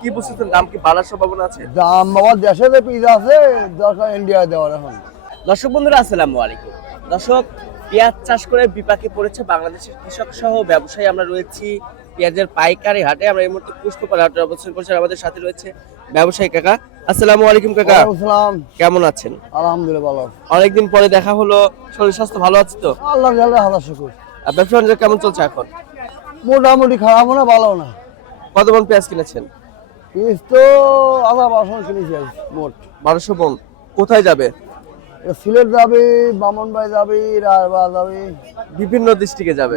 কি বুঝতেছেন দাম কি বাড়ার সম্ভাবনা আছে? দাম বাবা দেশে যে পিস আছে দরকার ইন্ডিয়া দেওয়ার এখন। দর্শক বন্ধুরা আসসালামু আলাইকুম। দর্শক, পেঁয়াজ চাষ করে বিপাকে পড়েছে বাংলাদেশের কৃষক সহ ব্যবসায়ী। আমরা রয়েছি পেঁয়াজের পাইকারি হাটে। আমরা এই মুহূর্তে পুষ্পপাড়া হাটে অবস্থান করছি। আমাদের সাথে রয়েছে ব্যবসায়ী কাকা। আসসালামু আলাইকুম কাকা, আসসালাম। কেমন আছেন? আলহামদুলিল্লাহ ভালো। অনেকদিন পরে দেখা হলো, শরীর স্বাস্থ্য ভালো আছে তো? আল্লাহ আল্লাহ হাজার শুকুর। আর ব্যবসা বাণিজ্য কেমন চলছে এখন? মোটামুটি খারাপও না ভালো না। কত মন পেঁয়াজ কিনেছেন? পিস তো আধা 1200 কিনেছি আজ মোট। 1200 মন। কোথায় যাবে? সিলেট যাবে, বামনবাই যাবে, রায়বাড় যাবে, বিভিন্ন ডিস্ট্রিক্টে যাবে।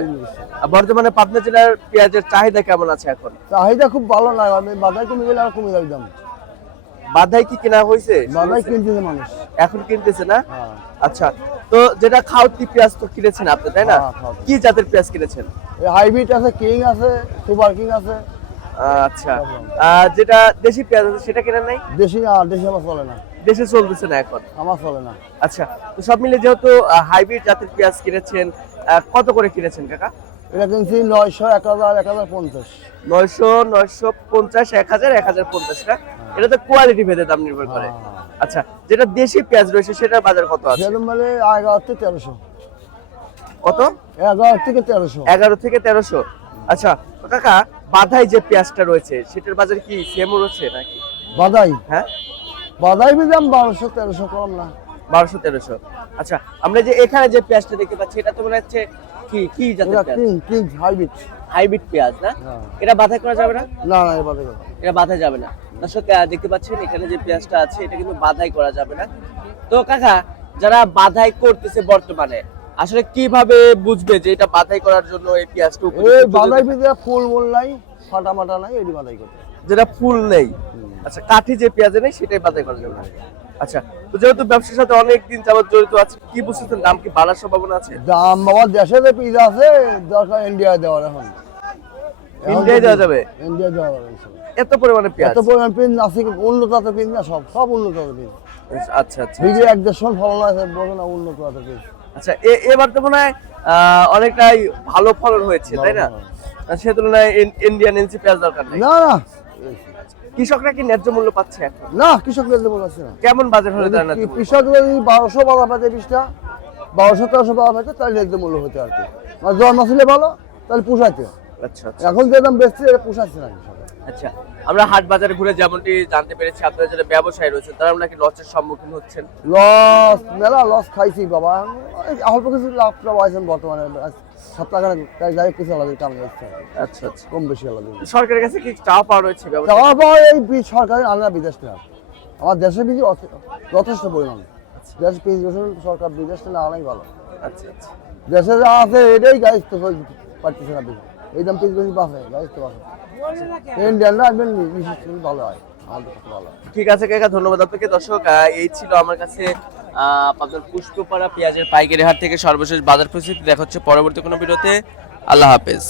আর বর্তমানে পাবনা জেলার পেঁয়াজের চাহিদা কেমন আছে এখন? চাহিদা খুব ভালো না, আমি বাজার কমে গেলে আর কমে যাবে দাম। বাধাই কি কেনা হয়েছে? বাজার কিনতেছে মানুষ এখন কিনতেছে না? হ্যাঁ। আচ্ছা, তো যেটা খাওয়াতি পেঁয়াজ তো কিনেছেন আপনি, তাই না? হ্যাঁ, খাওয়াতি। কি জাতের পেঁয়াজ কিনেছেন? হাইব্রিড আছে, কিং আছে, সুপার কিং আছে। আচ্ছা, যেটা দেশি পেঁয়াজ আছে সেটা কেনেন নাই? দেশি দেশি আমার চলে না, দেশে চলতেছে না এখন। আমার চলে না। আচ্ছা, তো সব মিলে যেহেতু হাইব্রিড জাতের পেঁয়াজ কিনেছেন, কত করে কিনেছেন কাকা? এটা কিনছি 900, 1000, 1050। 900, 950, 1000, 1050 না? এটা তো কোয়ালিটি ভেদে দাম নির্ভর করে। আচ্ছা, যেটা দেশি পেঁয়াজ রয়েছে সেটার বাজার কত আছে? সেরকম মানে 11 থেকে 1300। কত? 11 থেকে 1300। 11 থেকে 1300। আচ্ছা, তো কাকা বাধাই যে পেঁয়াজটা রয়েছে সেটার বাজার কি সেম রয়েছে নাকি? বাদাই হ্যাঁ, বাদাই দাম 1200, 1300 কম না। 1200, 1300। আচ্ছা, আমরা যে এখানে যে পেঁয়াজটা দেখতে পাচ্ছি এটা তো মনে হচ্ছে কি কি জাতের এটা পেঁয়াজ? King king hybrid. হাইব্রিড পেঁয়াজ না? হ্যাঁ। এটা বাধাই করা যাবে না? না না, এই বাদাই এটা বাধাই যাবে না। দর্শক, দেখতে পাচ্ছেন এখানে যে পেঁয়াজটা আছে এটা কিন্তু বাধাই করা যাবে না। তো কাকা, যারা বাধাই করতেছে বর্তমানে আসলে কিভাবে বুঝবে যে এটা বাধাই করার জন্য এই পেঁয়াজটা এই উপযুক্ত? বাদাই পিজা ফুল মূল নাই, ফাটা মাটা নাই, এটি বাদাই করতে। যেটা ফুল নেই, আচ্ছা, কাঠি যে পেঁয়াজ নেই সেটাই বাধাই করা যাবে না। আচ্ছা, তো যেহেতু ব্যবসার সাথে অনেক দিন যাবত জড়িত আছে, কি বুঝতেছেন দাম কি বাড়ার সম্ভাবনা আছে? দাম বাবা দেশে যে পিস আছে দরকার ইন্ডিয়া দেওয়ার এখন। ইন্ডিয়ায় দেওয়া যাবে? ইন্ডিয়া দেওয়া যাবে ইনশাআল্লাহ। এত পরিমাণে পেঁয়াজ? এত পরিমাণ পিস নাসিক উন্নত জাতের পিস না, সব সব উন্নত জাতের পিস। আচ্ছা আচ্ছা বিঘে 1-1.5 ফলন আছে, বলবো না উন্নত জাতের পিস। আচ্ছা, এবার তো মনে হয় অনেকটাই ভালো ফলন হয়েছে, তাই না? আর সে তুলনায় ইন্ডিয়ান এনসি পেঁয়াজ দরকার নেই। না না কৃষকরা কি ন্যায্য মূল্য পাচ্ছে এখন? না, কৃষকদের দেবো আছে না। কেমন বাজার হলে তারা ন্যায্য মূল্য পাবে? কৃষক যদি 1200 বাজার পাইতে পিসটা, 1200-1300 বাজার পাইতে, তাহলে ন্যায্য মূল্য হতে আর কি। আর জন্ম ছিল ভালো, তাহলে পুষাইতে। আচ্ছা আচ্ছা এখন যে দাম বেচছে এটা পুষাচ্ছে না কৃষকের। আচ্ছা, আমরা হাট বাজারে ঘুরে যেমনটি জানতে পেরেছি আপনারা যারা ব্যবসায়ী রয়েছেন তারা নাকি লসের সম্মুখীন হচ্ছেন। লস মেলা লস খাইছি বাবা, অল্প কিছু লাভ পাইছেন বর্তমানে। 7 টাকা যাই কিছু আলাদা কাম যাচ্ছে, আচ্ছা আচ্ছা, কম বেশি আলাদা। সরকারের কাছে কি চাওয়া পাওয়া রয়েছে ব্যবসা? যাওয়ার পর এই বীজ সরকারের আলাদা বিদেশ না, আমার দেশের বীজ যথেষ্ট পরিমাণ। দেশ বীজ সরকার বিদেশ না আনাই ভালো। আচ্ছা আচ্ছা, দেশে যা আছে এটাই গাইজ তো পারতেছে না, এই দাম পিস বেশি পাবে গাইজ তো পাবে। ইন্ডিয়ান রাখবেন বিশেষ করে ভালো হয়, আমাদের কাছে ভালো হয়। ঠিক আছে কাকা, ধন্যবাদ আপনাকে। দর্শক, এই ছিল আমার কাছে আপনার পুষ্পপাড়া পেঁয়াজের পাইকারি হাট থেকে সর্বশেষ বাজার পরিস্থিতি। দেখা হচ্ছে পরবর্তী কোনো ভিডিওতে। আল্লাহ হাফেজ।